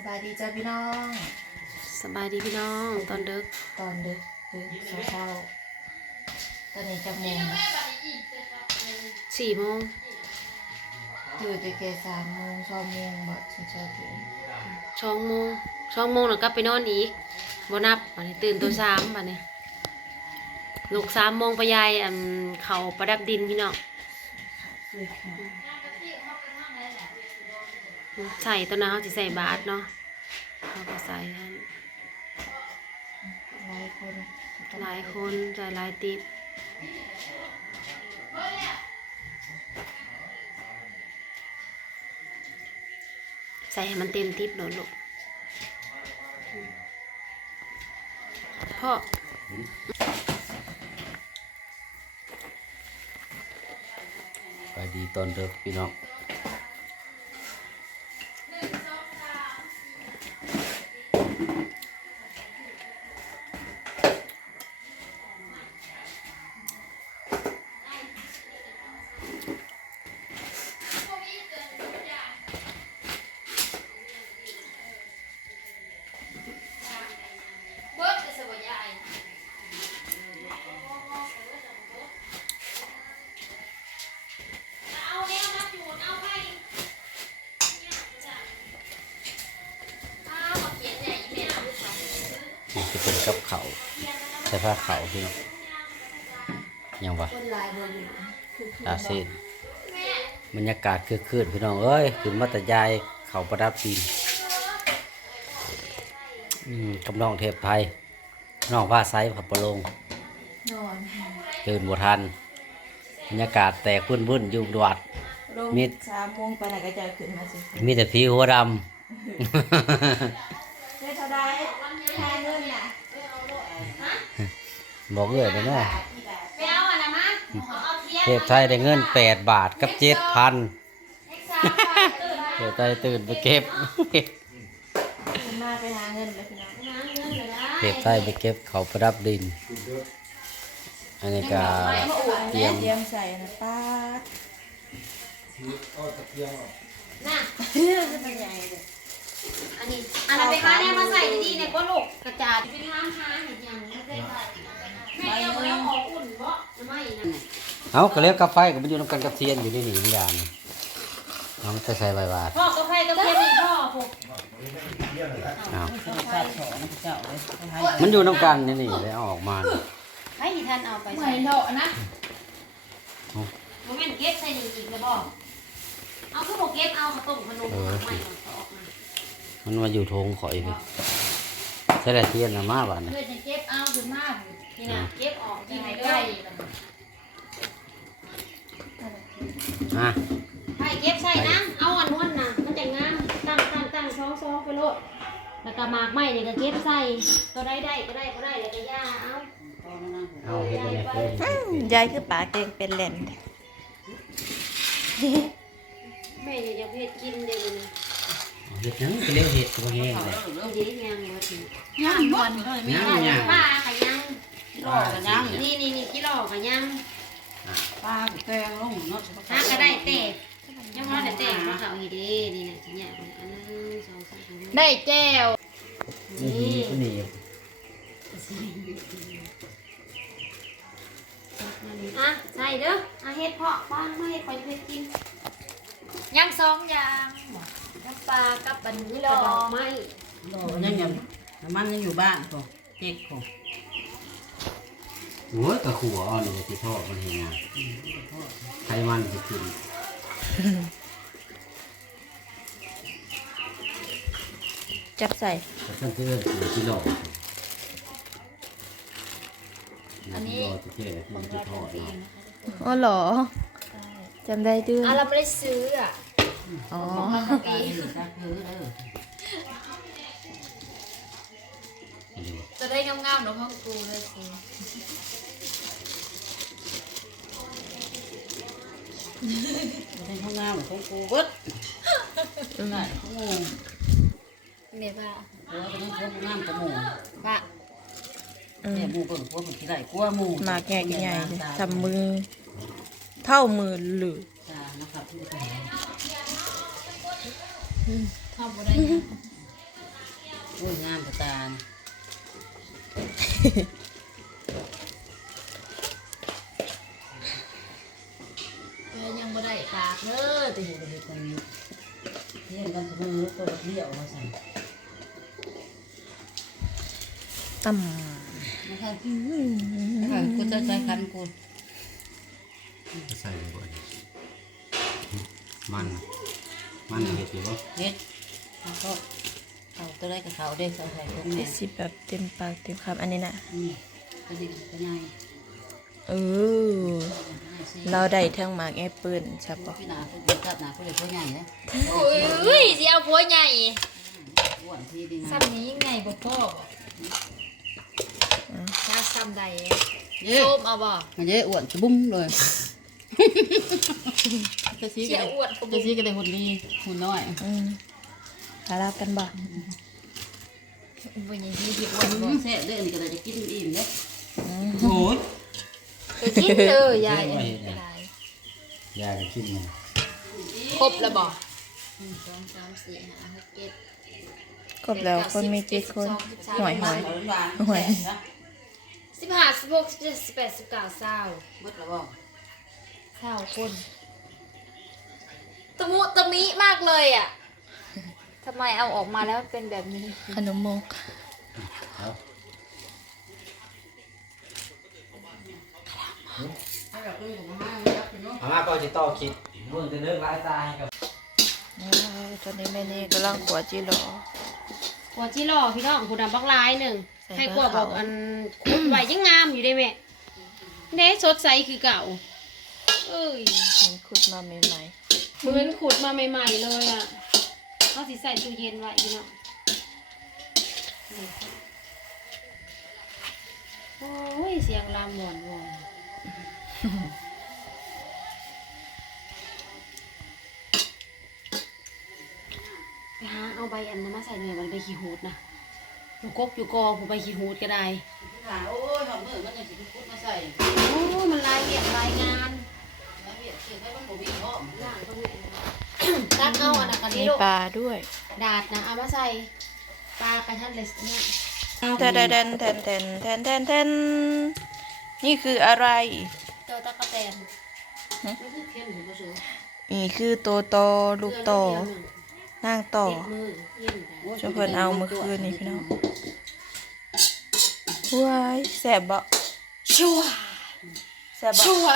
สบายดีจ้าพี่น้องสบายดีพี่น้อง ตอนดึกตอนดึกดึกเช้าเช้าๆตอนนี้จะโมงละสี่โมงอยู่แต่แก่สามโมงสองโมงบ่ถึงเช้าถึงช่องโมงช่องโมงแล้วก็ไปนอนอีกบ่นับบัดนี้ตื่นตัวสามบัดนี้ลูกสามโมงไปยายอืมเขาประดับดินพี่น้องเลยค่ะใส่ตอนนั้นเขาจะใส่บาทเนาะ เขาก็ใส่ให้หลายคนหลายคนใส่หลายติบใส่ให้มันเต็มทิปหน่อยลูกพ่อไปดีตอนเด็กพี่น้อง ใส่ผ้าเขาวพี่น้องยังวะคนหลายบ่อยู่คือคือตาเส้นบรรยากาศคือคืนพี่น้องเอ้ยคือมาแตรยายเขาประดับดินอืมกำนองเทพไทยน้องผ้าไซผับประโลงนอนตื่นบ่ทันบรรยากาศแตกพื้นพื้นๆอยู่ดวัดลงมิดสามโมงไปไหนก็จะขึ้นมาสิมีแต่ผีหัวดเบอกเอ้ยไปแม่ไปเอาอันนั้นมาเอาเทียนเทพไทยได้เงินแปดบาทกับเจ็ดพันเทพไทยตื่นไปเก็บขึ้นมาไปหาเงินเลยพี่น้องเทพไทยไปเก็บเขาประดับดิน อันนี้ก็เตรียมเตรียมใส่นะป้าดน่ะจะเป็นใหญ่เลยอันนี้อันนั้นไปหาแน่มาใส่ดีๆเนี่ยก็ลูกกระจาดไปทามหาเห็นยังไม่ได้ใส่แม่เอาแล้วออกอุ่นบ่ทำไมนะเอาก็เลี้ยงกาไฟก็มันอยู่น้ำกันกับเทียนอยู่นี่นี่มันยานเอามันจะใส่ใบบาทพ่อกาแฟกาแฟมีพ่อผมเอามันอยู่น้ำกันนี่นี่ได้เอาออกมานี่ให้ที่ท่านเอาไปเหมืใส่อนโดนะโมเมนต์เก็บใส่นี่อีกแล้วบ่เอาคือบอกเก็บเอาข้าวต้มขนมใหม่ออกมามันมาอยู่โทงข่อยพี่ ใส่แต่เทียนนะมาบาทนะเพื่อจะเก็บเอาขึ้นมานี่นะเก็บออกที่ใกล้อะๆให้เก็บใส่นะเอาอันนู้นนะมันจะงามตั้งตั้งตั้งซองซองไปโลดแล้วก็หมากไม้เนี่ยก็เก็บใส่ตัวได้ได้ก็ได้ก็ได้แล้วก็ย่าเอาเอาเฮ็ดอะไรเพิ่มยายคือปากเก่งเป็นแหลนแม่จะเพชรกินเดี๋ยวนี้ เอาเฮ็ดหยังก็เลี้ยวเฮ็ดตัวแห้งเลยเดี๋ยวยังหมดนี่ย่างวันเลยยังยังป้าขยังรอกันยังนี่นี่นี่กิโลขยังป้าแกงลงเนาะหาก็ได้เตะยังว่าแต่เตะมาเขาอีดีนี่นะสัญญาอันนึงสองสามได้แก้วนี่ก็นี่อะใส่เด้ออะเฮ็ดเพาะป้างมาเฮ็ดคอยเพชรกิน ย่างสองอย่างน้ำปลากับบันนี่นี่ดดออกกไม้ยังยังน้ำมันยังอยู่บ้านผมเจ็กผมโอ้ยกระขัวอ่อนนี่ก็สิทอดมันเห็นงานไขมันสิขึ้นจับใส่แต่ท่านคือหัวที่หลอกอันนี้รอจะเท่มันจะทอดเนาะอ๋อเหรอ จำได้ด้วยอะเราไม่ได้ซื้ออะอ๋อตาอยู่ตาคือเออเดี๋ยวจะได้งามๆเนาะพ่อกูเลยซื้อในห้องน้ำของกูเบิดได้โอ้เมบ้าโหเป็นห้องน้ำกระหมูบ้าอืแต่มหมูเบิ่งพวกมันที่ไรกลัวหมูหมากแง่ใหญ่ๆเลยทำมือ เท่ามือหรือจ้านะครับที่ไปทำบ่ได้นะโอ้ยงามประตาลเอ้ยยังบ่ได้ปากเด้อติตัวเด็กคนนี้เลี้ยงกันเสมอตัวเลี้ยวมาสั่งต่นะคะนะคะกูจะใจคันกู ใส่บ่อยมันมันเฮ็ดอยู่บ่เฮ็ดแล้วก็เอาตัวไรกับเขาได้เขาใส่ตรงแม่ำสิแบบเต็มปากเต็มคำอันนี้นะนี่กระดิ่งกระไงเออเราได้ทั้งหมากแอปเปิลใช่ปะพี่นาผู้เด็กกับนาผู้เด็กผู้ใหญ่นะโอ้ยสิเอาผัวใหญ่อ้วนที่ดีนะซ้ำนี้ยังไงบ่พ่อถ้าซ้ำใดเยอะส้มเอาบ่มันเยอะอ้วนจะบุ้มเลย จะชี้เสีกันยอ้วนก็จะบ่ชี้กันเลยหุ่นดีหุ่นน้อยอืมหารับกันบ่บ่ยังมีที่อ้อ้ววนนบ่แซ่บเด้อนี่ก็เลยจะกินอิ่มเด้โอ้ยไปกินเด้อยายอันนี้ก็ได้ยาก็กินมันครบแล้วบ่หนึ่งสองสามสี่ห้าหกเจ็ดครบแล้วคนมีเจ็ดคนหอยหอยหวานหอยสิบห้าสิบหกสิบเจ็ดสิบแปดสิบเก้าเศร้าหมดแล้วบ่ เศร้าคนตะมุตะมิมากเลยอะทำไมเอาออกมาแล้วมันเป็นแบบนี้ ขนมมกครับให้เราขึ้นของมาไม่รับเนาะอามาก็สิต่อคิดมึงจะเลิกร้ายตายกับตอนนี้แม่นี่กำลังขวดจีหรอหัวที่หล่อพี่น้องผู้ดำบักลายหนึ่งใส่ให้เบกอวร์บอกขาวอันคุดไว้ยังงามอยู่ได้แม่เด้สดใสคือเก่า เอ้ยมันขุดมาใหม่เหมือนขุดมาใหม่ ๆ เลยอะเขาสิใส่ตู้เย็นไว้พี่น้องโอ้ยเสียงลามหวนวอนไปหาเอาใบอันนั้นมาใส่หน่อยมันใบขี้หูดนะอยู่กกอยู่กอผู้ใบขี้หูดก็ได้โอ้ยหอมมือมันยังสิพุดมาใส่ โอ้ มันรายเรียกรายงาน ตรงนี้ตักเอาอันนั้นกันๆนี่มีลูกปลาด้วยดาดนะเอามาใส่ปลากระทันเลยเนี่ยแทนแทนแทนแทนแทนแทนแทนนี่คืออะไร เจอตะกะแตนไม่ใช่เพี้ยนหรือเปล่าสูนี่คือโตโตลูกโตนางต่อติดมือเย็นแต่ชมเพิ่นเอาเมื่อคืนนี่พี่น้องว้ายแสบบ่ชัวแสบบ่ชัว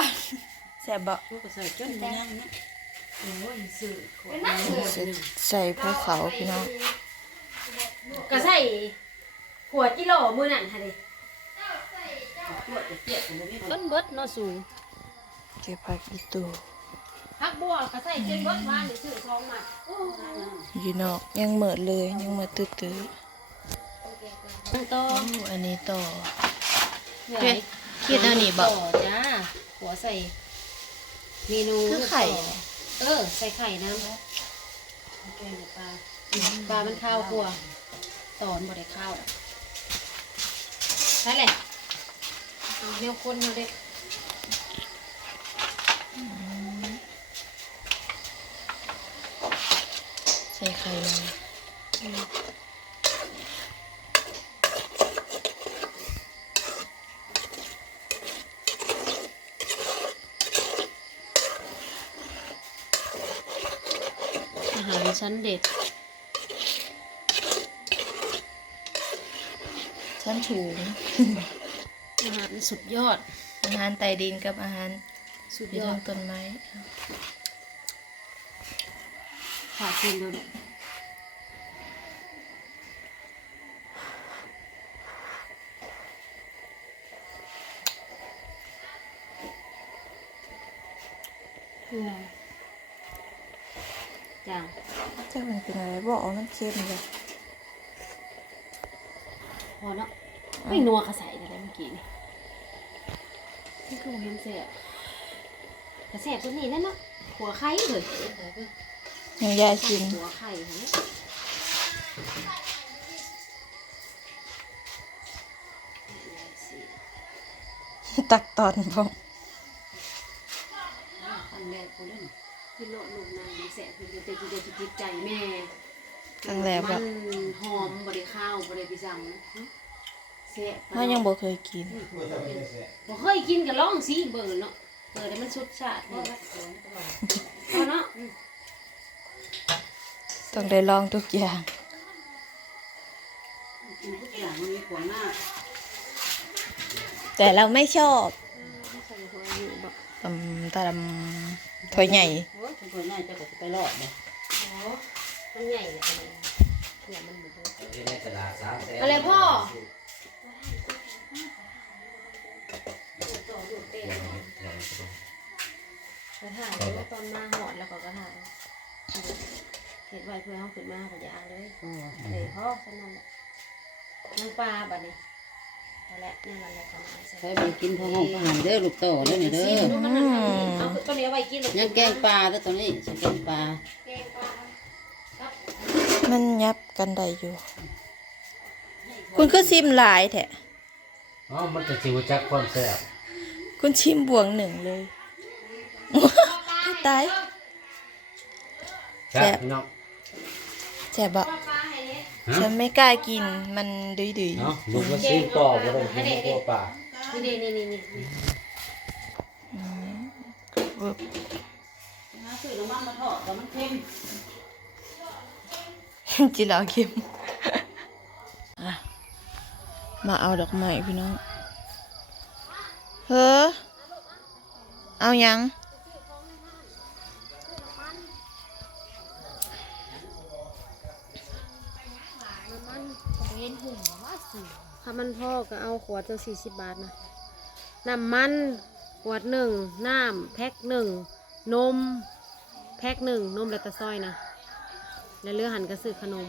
แสบบ่ลูกก็ใส่จนมันยังนะโอ้ยสื่อเป็นนักเสือใส่ภูเขาพี่น้องก็ใส่ขวดกิโลมือนั่นค่ะดิปวดจะเจ็บมันบ่มีต้นเบิดเนอสูงเก็บผักอีตูพักบัวก็ใส่เกินเบิดมาหรือสื่อทองมาโอ้อยู่นอกยังเหมิดเลยยังเหมิดตื้อต่อๆอู้อันนี้ต่อเหนื่เฮ้อยยคิดเอานี่บ่ต่อจ้าหัวใส่ เมนูคือไข่ต่อเออ ใส่ไข่น้ำแกงปลา ปลา มันข้าวกลัวตอนบ่ได้ข้าวดอกนั่นแหละเอาเดี๋ยวคนเอาเด็กใส่ไข่ลง หารชั้นเด็ด ชั้นสูงอาหารสุดยอด อาหารใต้ดินกับอาหารสุดอยู่ยอทาดงต้นไม้ฝากกินดูดิอะไร จังจ้ามันเป็นอะไรบอกว่ามันเค็มเลยพอเนาะไม่นัวกระใส่เลยเมื่อกี้นี่นี่คือเห็นเสียกระแสบตัวนี้นั่นเนาะหัวไข่เลยยังยายกินหัวไข่เห็นไหมตักตอนพองอันแรกกูเล่นกินโลดลูกนาง แสบคือเด็กเด็กจิตใจแม่ครั้งแรกมับ่นหอมบ่ได้ข้าวบ่ได้ไปสั่งเสียเฮายังบ่เคยกิน บ่เคยกินก็ลองสิเบิ่งเนาะเปิดให้มันสุดชาตินี่เอาเนาะต้องได้ลองทุกอย่าง กินทุกอย่างมันมีผลมากแต่เราไม่ชอบใส่หัวอยู่บ่อืมตาดำ ถ้วยใหญ่โอ้ยคนคนน่าจะก็จะไปรอดเลยมันใหญ่เลยอันนี้เผื่อมันบ่ได้ในตลาดสามแสนอะไรพ่อกระถ่ายแล้วตอนมาหอดแล้วก็กระถ่ายเห็ดไว้เพื่อเขาขึ้นมาก็ยางเลยโอ้เดี๋ยวพ่อฉะนั้นแหละน้ำปลาบัดนี้ เอาละนี่มันอะไรกันมาใส่ใช้ไปกินพ่อห้องพ่อหันเด้อลูกโตเด้อนี่เด้ซีอดูมันนั่นเอาตัวนี้เอาไว้กินเลยยังแกงปลาเด้อตัวนี้สิแกงปลาแกงปลาครับมันยับกันได้อยู่ คุณคือซิมหลายแท้อ๋อมันจะจิวจักความแซ่บคุณชิมบวงหนึ่งเลยตายแซ่บพี่น้องแช่บะ ฉันไม่กล้ากินมันดุยดุยเนาะลูกมันซีปอกบ่ได้กินตัวปลานี่นี่นี่นี่นี่เวิบหาซื้อน้ำมันมาทอดแต่มันเค็มจิเหลาเค็มอะมาเอาดอกไม้พี่น้องเฮ้อเอายัง ถ้ามันพ่อก็เอาขวดตัวสี่สิบบาทนะน้ำมันขวดหนึ่งน้ำแพ็คหนึ่งนม แพ็คหนึ่งนมและตะซอยนะแล้วเรือหันก็ซื้อขนม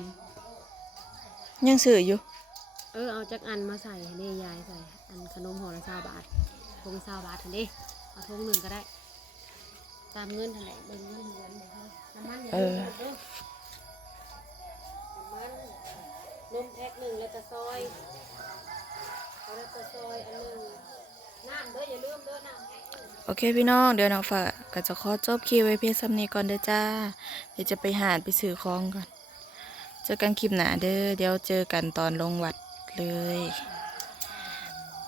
ยังสื่ออยู่ เออเอาจักอันมาใส่นี่ยายใส่อันขนมห่อละสาบาททงสาบาททันดิเอาทงหนึ่งก็ได้ ตามเงินเท่าไหร่เบิ่งเงินเดือนเลยค่ะน้ำมันอย่าเอลือมนะเด้อน้ำมัน นมแพ็คหนึ่งแล้วก็ซอยแล้วก็ซอยอันหนึ่งน้ำเด้ออย่าลืมเด้อน้ำโอเคพี่น้องเดี๋ยวน้องฝากก็จะขอจบคลิปไว้เพียงสำนีก่อนเด้อจ้า เดี๋ยวจะไปหาดไปซื้อของก่อน เจอกันคลิปหนาเด้อเดี๋ยวเจอกันตอนลงวัดเลย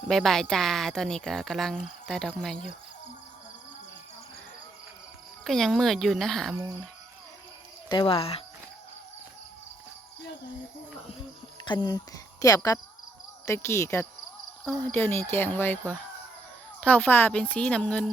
บายบายจ้าตอนนี้ก็กำลังตัดอกไม้อยู่ ก็ยังมืดอยู่นะหาโมงแต่ว่า คันเทียบกับตะกี้กับเดี๋ยวนี้แจ้งไวกว่าเท่าฟ้าเป็นสีน้ำเงิน